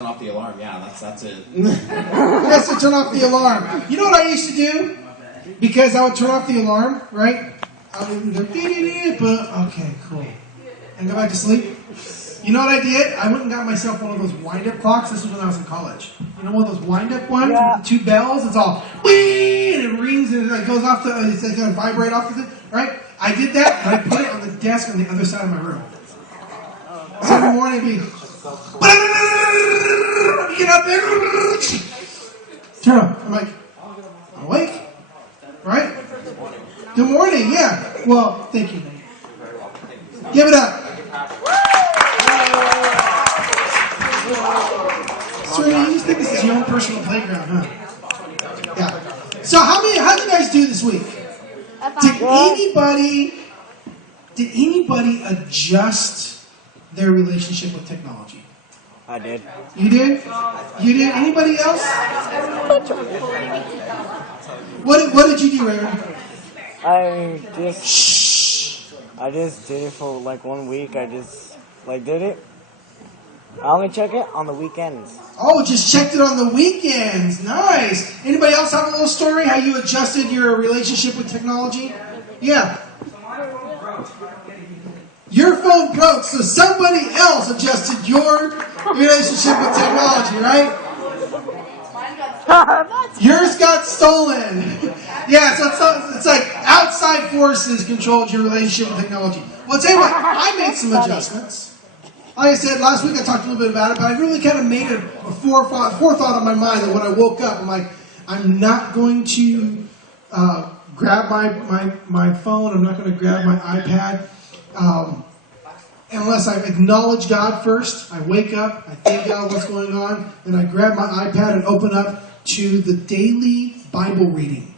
Turn off the alarm. Yeah, that's it. Yes, to turn off the alarm. You know what I used to do? Because I would turn off the alarm, right? I would go, okay, cool. And go back to sleep. You know what I did? I went and got myself one of those wind-up clocks. This was when I was in college. You know one of those wind-up ones with the two bells? It's all, whee, and it rings and it goes off it's going to vibrate off of it, right? I did that, and I put it on the desk on the other side of my room. So in the morning, it'd be, get up there, turn on. I'm like, I'm awake, right? Good morning, yeah. Well, thank you. Give it up. So you just think this is your own personal playground, huh? Yeah. So how did you guys do this week? Did anybody adjust their relationship with technology? I did. You did? You did? Anybody else? What did you do, Raymond? I just did it for like 1 week. I just did it. I only check it on the weekends. Oh, just checked it on the weekends. Nice. Anybody else have a little story how you adjusted your relationship with technology? Yeah. Your phone broke, so somebody else adjusted your relationship with technology, right? Yours got stolen. Yeah, so it's like outside forces controlled your relationship with technology. Well, I'll tell you what, I made some adjustments. Like I said, last week I talked a little bit about it, but I really kind of made a forethought on my mind that when I woke up, I'm like, I'm not going to grab my phone, I'm not going to grab my iPad, unless I acknowledge God first. I wake up, I thank God what's going on, and I grab my iPad and open up to the daily Bible reading.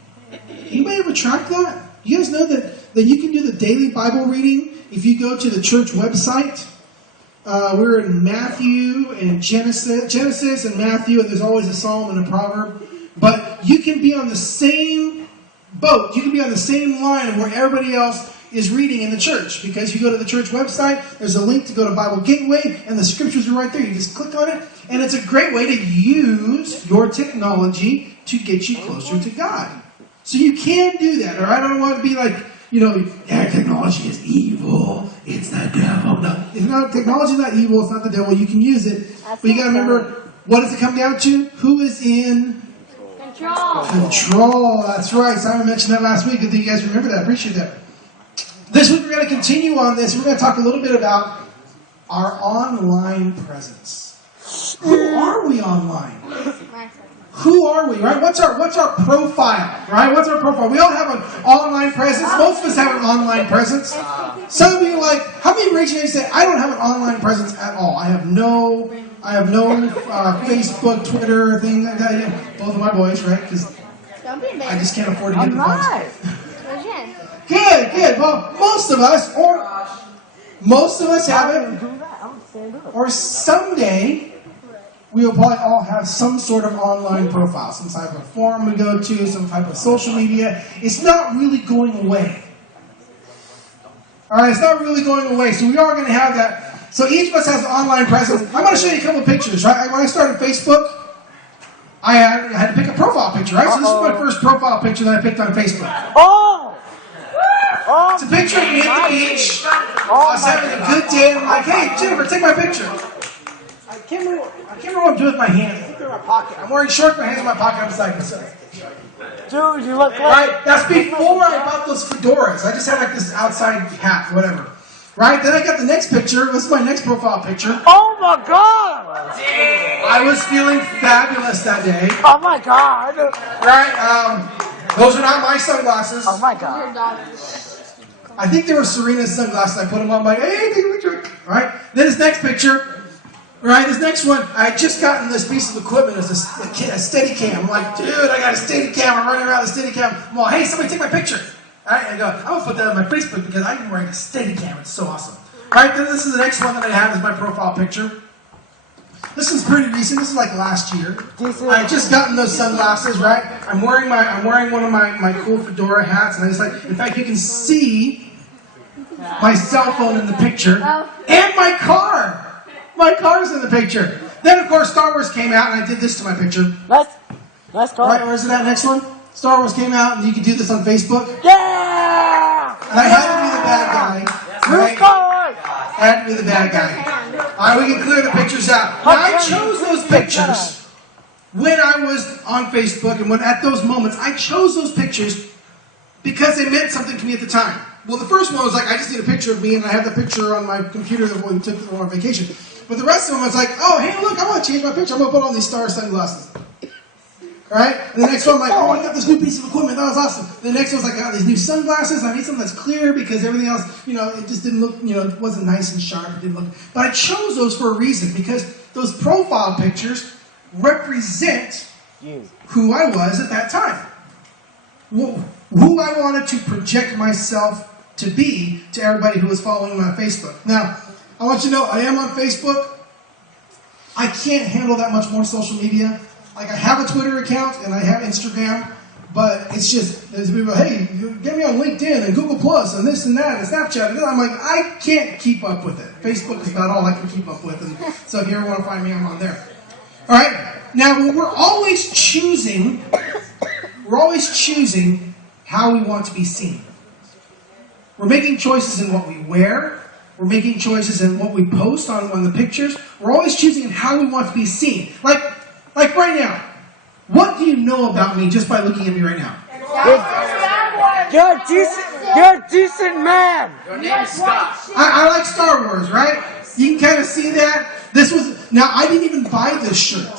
Anybody ever track that? You guys know that you can do the daily Bible reading if you go to the church website? We're in Matthew and Genesis and Matthew, and there's always a psalm and a proverb. But you can be on the same boat. You can be on the same line where everybody else is reading in the church. Because you go to the church website, there's a link to go to Bible Gateway, and the scriptures are right there. You just click on it, and it's a great way to use your technology to get you closer to God. So you can do that, or I don't want to be like, technology is evil. It's the devil. No, technology is not evil. It's not the devil. You can use it. But you got to remember, what does it come down to? Who is in control? Control. That's right. Simon mentioned that last week. I think you guys remember that. I appreciate that. This week we're going to continue on this. We're going to talk a little bit about our online presence. Who are we online? Who are we, right? What's our profile, right? What's our profile? We all have an online presence. Most of us have an online presence. Some of you are like, how many raise your hand and say, I don't have an online presence at all. I have no Facebook, Twitter, things like that. Yeah, both of my boys, right? Because I just can't afford to get the phones. Good. Well, most of us have it. Or someday, we will probably all have some sort of online profile, some type of forum we go to, some type of social media. It's not really going away. All right, it's not really going away. So we are going to have that. So each of us has an online presence. I'm going to show you a couple of pictures. Right? When I started Facebook, I had to pick a profile picture. Right? So this is my first profile picture that I picked on Facebook. It's a picture of me at the beach. I was having a good day, and I'm like, hey, Jennifer, take my picture. I can't remember what I'm doing with my hands. I think they're in my pocket. I'm wearing shorts, my hands in my pocket. I'm just like, what's up? Dude, you look like... Right? That's before I bought those fedoras. I just had like this outside hat, whatever. Right? Then I got the next picture. This is my next profile picture. Oh my God! I was feeling fabulous that day. Oh my God! Right? Those are not my sunglasses. Oh my God! I think they were Serena's sunglasses. I put them on. I'm like, hey, take a picture. Right? Then this next picture. Right, this next one, I had just gotten this piece of equipment as a Steadicam. I'm like, dude, I got a Steadicam. I'm running around the Steadicam. I'm like, hey, somebody take my picture. All right, I go, I'm going to put that on my Facebook because I'm wearing a Steadicam. It's so awesome. All right, then this is the next one that I have is my profile picture. This is pretty recent. This is like last year. I had just gotten those sunglasses, right? I'm wearing one of my cool fedora hats, and I just like, in fact, you can see my cell phone in the picture, and my car. My car's in the picture. Then, of course, Star Wars came out, and I did this to my picture. Let's go. All right, where's that next one? Star Wars came out, and you can do this on Facebook. Yeah! And I had to be the bad guy. Right? I had to be the bad guy. All right, we can clear the pictures out. Now, I chose those pictures when I was on Facebook, and when at those moments, I chose those pictures because they meant something to me at the time. Well, the first one was like, I just need a picture of me, and I have the picture on my computer that we took on vacation. But the rest of them was like, oh, hey, look, I want to change my picture. I'm going to put on these star sunglasses. Right? And the next one, I'm like, oh, I got this new piece of equipment. That was awesome. The next one's like, I got these new sunglasses. I need something that's clear because everything else, it just didn't look, it wasn't nice and sharp. It didn't look. But I chose those for a reason because those profile pictures represent who I was at that time. Who I wanted to project myself to be to everybody who was following me on Facebook. Now, I want you to know, I am on Facebook. I can't handle that much more social media. Like, I have a Twitter account and I have Instagram, but it's just, there's people, hey, get me on LinkedIn and Google Plus and this and that and Snapchat. And I'm like, I can't keep up with it. Facebook is about all I can keep up with. And so if you ever want to find me, I'm on there. All right? Now, we're always choosing how we want to be seen. We're making choices in what we wear. We're making choices in what we post on the pictures. We're always choosing how we want to be seen. Like right now, what do you know about me just by looking at me right now? You're a decent man. Your name's Scott. I like Star Wars, right? You can kind of see that. Now I didn't even buy this shirt.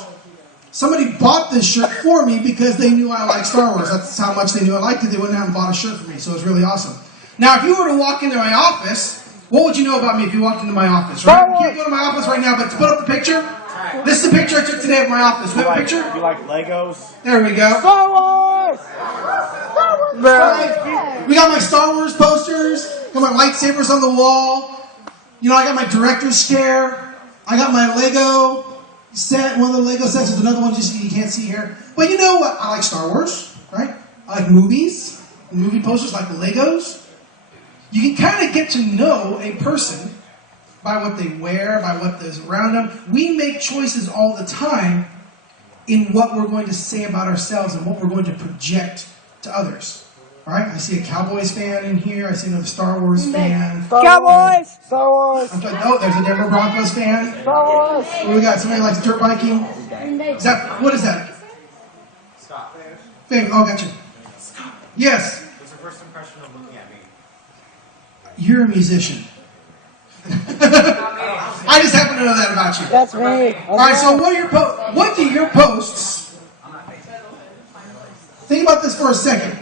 Somebody bought this shirt for me because they knew I liked Star Wars. That's how much they knew I liked it. They went out and bought a shirt for me, so it was really awesome. Now, if you were to walk into my office, what would you know about me if you walked into my office, right? You can't go to my office right now, but to put up the picture, this is the picture I took today of my office. We have a picture? You like Legos? There we go. Star Wars! We got my Star Wars posters, got my lightsabers on the wall. I got my director's chair. I got my Lego set. One of the Lego sets is another one just you can't see here. But you know what? I like Star Wars, right? I like movies, movie posters like Legos. You can kind of get to know a person by what they wear, by what is around them. We make choices all the time in what we're going to say about ourselves and what we're going to project to others. All right? I see a Cowboys fan in here. I see another Star Wars fan. Cowboys! Star Wars! Oh, there's a Denver Broncos fan. Star Wars! What we got? Somebody likes dirt biking? What is that? Scott. Fame. Oh, gotcha. Yes. What's your first impression of looking at me? You're a musician. I just happen to know that about you. That's me. All right, so what do your posts... Think about this for a second.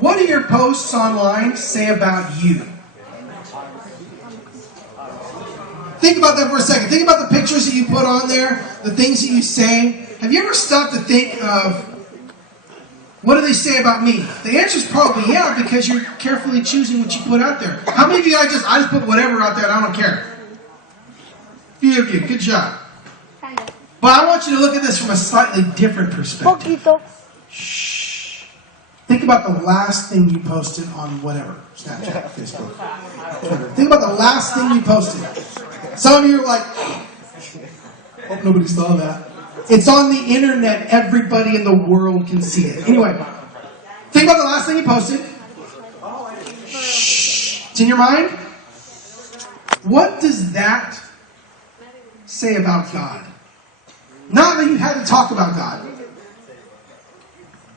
What do your posts online say about you? Think about that for a second. Think about the pictures that you put on there, the things that you say. Have you ever stopped to think of, what do they say about me? The answer is probably yeah, because you're carefully choosing what you put out there. How many of you I just put whatever out there and I don't care? Few of you, good job. But I want you to look at this from a slightly different perspective. Shh. Think about the last thing you posted on whatever, Snapchat, Facebook, Twitter. Think about the last thing you posted. Some of you are like, hope nobody saw that. It's on the internet. Everybody in the world can see it. Anyway, think about the last thing you posted. Shh. It's in your mind. What does that say about God? Not that you had to talk about God.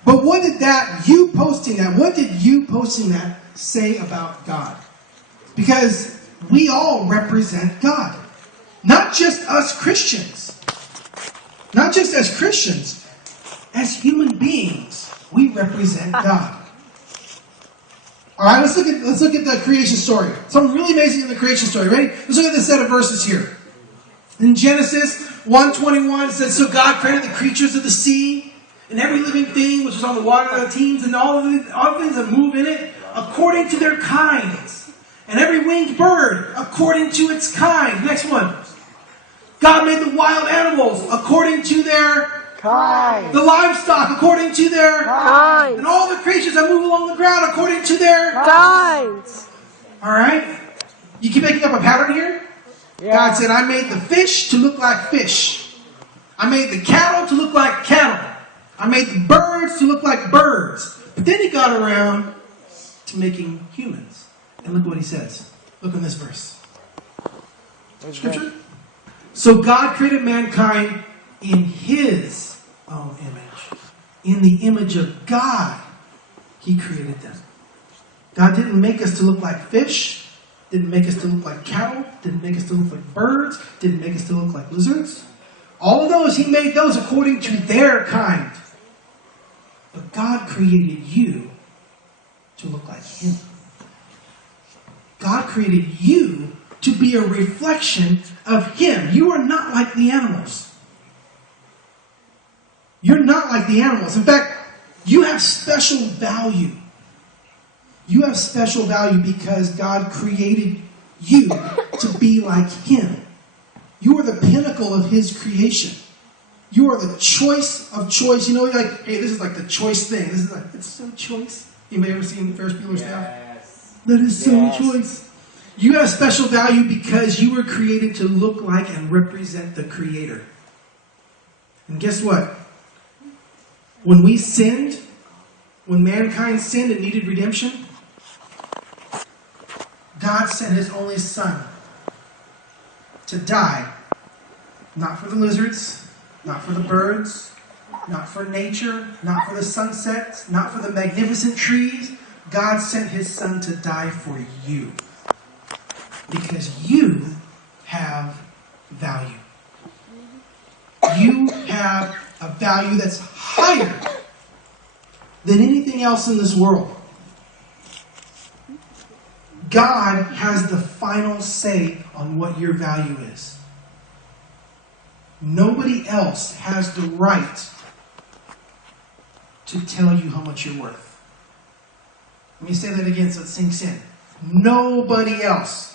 But what did you posting that say about God? Because we all represent God. Not just us Christians. Not just as Christians. As human beings, we represent God. Alright, let's look at the creation story. Something really amazing in the creation story. Ready? Let's look at this set of verses here. In Genesis 1:21, it says, "So God created the creatures of the sea, and every living thing which is on the water, the teams, and all the things that move in it, according to their kinds. And every winged bird, according to its kind." Next one. God made the wild animals according to their Kind. the livestock according to their Kind. and all the creatures that move along the ground according to their Kinds. All right? You keep making up a pattern here? Yeah. God said, I made the fish to look like fish. I made the cattle to look like cattle. I made the birds to look like birds. But then he got around to making humans. And look what he says. Look in this verse. Scripture. So God created mankind in his own image. In the image of God, he created them. God didn't make us to look like fish. Didn't make us to look like cattle. Didn't make us to look like birds. Didn't make us to look like lizards. All of those, he made those according to their kind. But God created you to look like him. God created you to be a reflection of him. You are not like the animals. You're not like the animals. In fact, you have special value. You have special value because God created you to be like him. You are the pinnacle of his creation. You are the choice of choice. You know, like, hey, this is like the choice thing. This is like, it's so choice. Anybody ever seen Ferris Bueller's Day Off? Yes. That is so Yes. choice. You have special value because you were created to look like and represent the Creator. And guess what? When we sinned, when mankind sinned and needed redemption, God sent his only Son to die. Not for the lizards, not for the birds, not for nature, not for the sunsets, not for the magnificent trees. God sent his Son to die for you. Because you have value. You have a value that's higher than anything else in this world. God has the final say on what your value is. Nobody else has the right to tell you how much you're worth. Let me say that again so it sinks in. Nobody else